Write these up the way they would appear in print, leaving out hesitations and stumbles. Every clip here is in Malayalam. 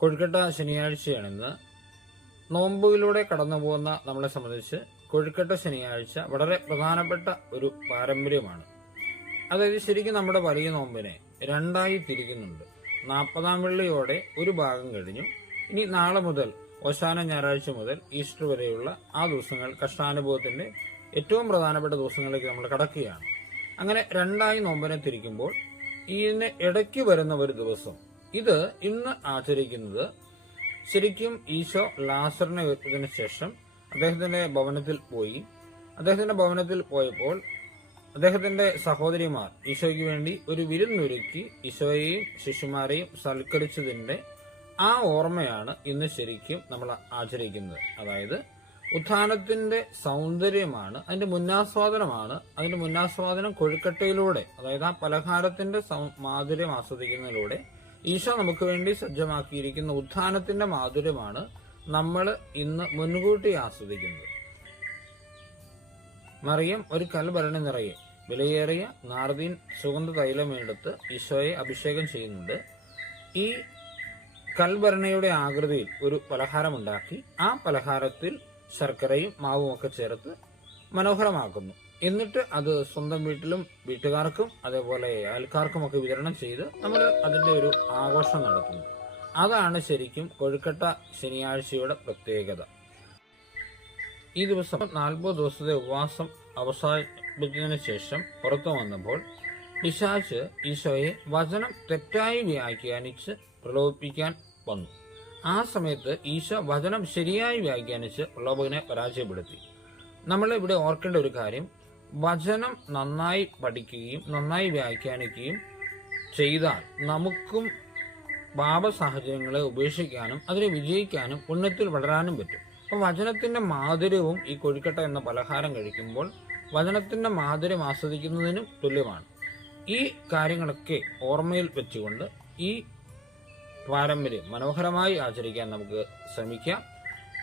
കൊഴുക്കട്ട ശനിയാഴ്ചയാണിന്ന്. നോമ്പിലൂടെ കടന്നു പോകുന്ന നമ്മളെ സംബന്ധിച്ച് കൊഴുക്കട്ട ശനിയാഴ്ച വളരെ പ്രധാനപ്പെട്ട ഒരു പാരമ്പര്യമാണ്. അതായത് ശരിക്കും നമ്മുടെ വലിയ നോമ്പിനെ രണ്ടായി തിരിക്കുന്നുണ്ട്. 40-ാം വെള്ളിയോടെ ഒരു ഭാഗം കഴിഞ്ഞു. ഇനി നാളെ മുതൽ ഓശാന ഞായറാഴ്ച മുതൽ ഈസ്റ്റർ വരെയുള്ള ആ ദിവസങ്ങൾ കഷ്ടാനുഭവത്തിന്റെ ഏറ്റവും പ്രധാനപ്പെട്ട ദിവസങ്ങളിലേക്ക് നമ്മൾ കടക്കുകയാണ്. അങ്ങനെ രണ്ടായി നോമ്പിനെ തിരിക്കുമ്പോൾ ഇതിന് ഇടയ്ക്ക് വരുന്ന ഒരു ദിവസം, ഇത് ഇന്ന് ആചരിക്കുന്നത് ശരിക്കും ഈശോ ലാസറിനെ ഉയർത്തതിനു ശേഷം അദ്ദേഹത്തിന്റെ ഭവനത്തിൽ പോയപ്പോൾ അദ്ദേഹത്തിന്റെ സഹോദരിമാർ ഈശോയ്ക്ക് വേണ്ടി ഒരു വിരുന്നൊരുക്കി ഈശോയെയും ശിശുമാരെയും സൽക്കരിച്ചതിന്റെ ആ ഓർമ്മയാണ് ഇന്ന് ശരിക്കും നമ്മൾ ആചരിക്കുന്നത്. അതായത് ഉത്ഥാനത്തിന്റെ സൗന്ദര്യമാണ്, അതിന്റെ മുന്നാസ്വാദനമാണ്. അതിന്റെ മുന്നാസ്വാദനം കൊഴുക്കട്ടയിലൂടെ, അതായത് ആ പലഹാരത്തിന്റെ മാധുര്യം ആസ്വദിക്കുന്നതിലൂടെ ഈശോ നമുക്ക് വേണ്ടി സജ്ജമാക്കിയിരിക്കുന്ന ഉത്ഥാനത്തിന്റെ മാധുര്യമാണ് നമ്മൾ ഇന്ന് മുൻകൂട്ടി ആസ്വദിക്കുന്നത്. മറിയം ഒരു കൽഭരണി നിറയെ വിലയേറിയ നാർദീൻ സുഗന്ധ തൈലമെടുത്ത് ഈശോയെ അഭിഷേകം ചെയ്യുന്നുണ്ട്. ഈ കൽഭരണിയുടെ ആകൃതിയിൽ ഒരു പലഹാരമുണ്ടാക്കി ആ പലഹാരത്തിൽ ശർക്കരയും മാവും ഒക്കെ ചേർത്ത് മനോഹരമാക്കുന്നു. എന്നിട്ട് അത് സ്വന്തം വീട്ടിലും വീട്ടുകാർക്കും അതേപോലെ അയൽക്കാർക്കും ഒക്കെ വിതരണം ചെയ്ത് നമ്മൾ അതിന്റെ ഒരു ആഘോഷം നടത്തുന്നു. അതാണ് ശരിക്കും കൊഴുക്കട്ട ശനിയാഴ്ചയുടെ പ്രത്യേകത. ഈ ദിവസം 40 ദിവസത്തെ ഉപവാസം അവസാനിപ്പിച്ചതിനു ശേഷം പുറത്തു വന്നപ്പോൾ പിശാച് ഈശോയെ വചനം തെറ്റായി വ്യാഖ്യാനിച്ച് പ്രലോഭിപ്പിക്കാൻ വന്നു. ആ സമയത്ത് ഈശോ വചനം ശരിയായി വ്യാഖ്യാനിച്ച് പ്രലോഭകനെ പരാജയപ്പെടുത്തി. നമ്മൾ ഇവിടെ ഓർക്കേണ്ട ഒരു കാര്യം, വചനം നന്നായി പഠിക്കുകയും നന്നായി വ്യാഖ്യാനിക്കുകയും ചെയ്താൽ നമുക്കും പാപ സാഹചര്യങ്ങളെ ഉപേക്ഷിക്കാനും അതിനെ വിജയിക്കാനും പുണ്യത്തിൽ വളരാനും പറ്റും. അപ്പോൾ വചനത്തിന്റെ മാധുര്യവും ഈ കൊഴുക്കട്ട എന്ന പലഹാരം കഴിക്കുമ്പോൾ വചനത്തിന്റെ മാധുര്യം ആസ്വദിക്കുന്നതിനും തുല്യമാണ്. ഈ കാര്യങ്ങളൊക്കെ ഓർമ്മയിൽ വെച്ചുകൊണ്ട് ഈ പാരമ്പര്യം മനോഹരമായി ആചരിക്കാൻ നമുക്ക് ശ്രമിക്കാം.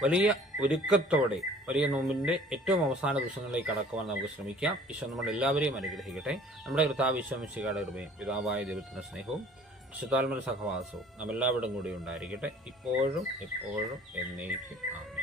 വലിയ ഒരുക്കത്തോടെ വലിയ നോമ്പിന്റെ ഏറ്റവും അവസാന ദിവസങ്ങളിലേക്ക് കടക്കുവാൻ നമുക്ക് ശ്രമിക്കാം. ഈശോ നമ്മൾ എല്ലാവരെയും അനുഗ്രഹിക്കട്ടെ. നമ്മുടെ കർത്താവ് ഈശോ മിശിഹായുടെ കൃപയും പിതാവായ ദൈവത്തിന്റെ സ്നേഹവും വിശുദ്ധാത്മ സഹവാസവും നമ്മളെല്ലാവരും കൂടി ഉണ്ടായിരിക്കട്ടെ, ഇപ്പോഴും എപ്പോഴും എന്നേക്കും. ആമേൻ.